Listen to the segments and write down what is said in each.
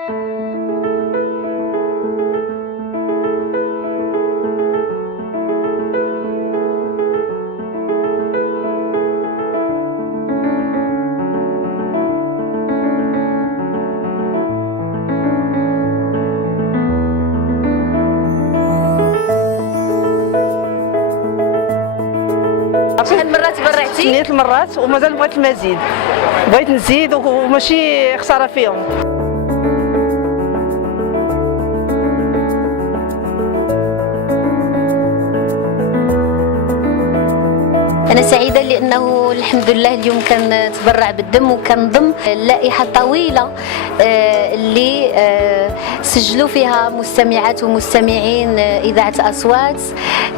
شحال مرة تبرعتي؟ 8 المرات ومازال بغيت المزيد، بغيت نزيد وماشي خسارة فيهم. أنا سعيدة لأنه الحمد لله اليوم كان تبرع بالدم وكنضم اللائحة الطويلة اللي سجلوا فيها مستمعات ومستمعين إذاعة أصوات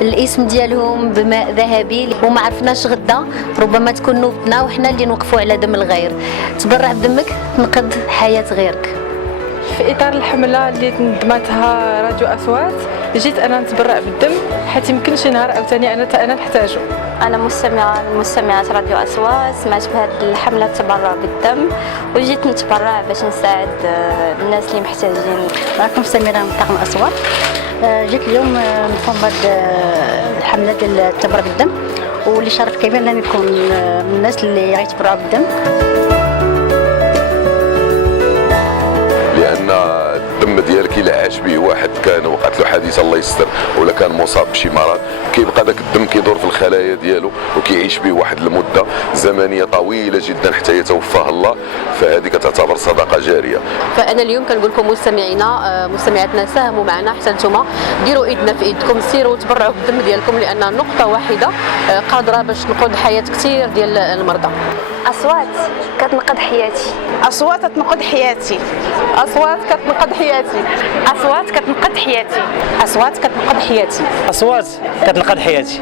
الاسم ديالهم بماء ذهبي، وما عرفناش غدا ربما تكون نوبتنا وحنا اللي نوقفوا على دم الغير. تبرع بدمك تنقذ حياة غيرك. في إطار الحملة اللي نظمتها راديو أصوات جيت أنا نتبرع بالدم حيت يمكن شي نهار أو ثاني أنا نحتاجه. أنا مستمعة من مستمعات راديو أصوات، سمعت بهذه الحملة التبرع بالدم وجيت نتبرع باش نساعد الناس اللي محتاجين. راكم مستمرة من طاقم أصوات، جيت اليوم نقوم بهذه الحملة ديال التبرع بالدم، واللي شرف كبير أنني نكون من الناس اللي غيتبرعوا بالدم. لان الدم ديالك الا عاش به واحد كان وقعت له حادثه الله يستر ولا كان مصاب بشي مرض، كيبقى داك الدم كيدور في الخلايا ديالو وكيعيش به واحد المده زمنيه طويله جدا حتى يتوفاه الله، فهذه كتعتبر صدقه جاريه. فانا اليوم كنقول لكم مستمعينا مستمعاتنا ساهموا معنا حتى نتوما ديروا ايدنا في ايدكم، سيروا تبرعوا بالدم ديالكم لان نقطه واحده قادره باش تنقذ حياه كثير ديال المرضى. أصوات كتنقذ حياتي. أصوات تنقذ حياتي. أصوات كتنقذ حياتي. أصوات كتنقذ حياتي. أصوات كتنقذ حياتي. أصوات كتنقذ حياتي.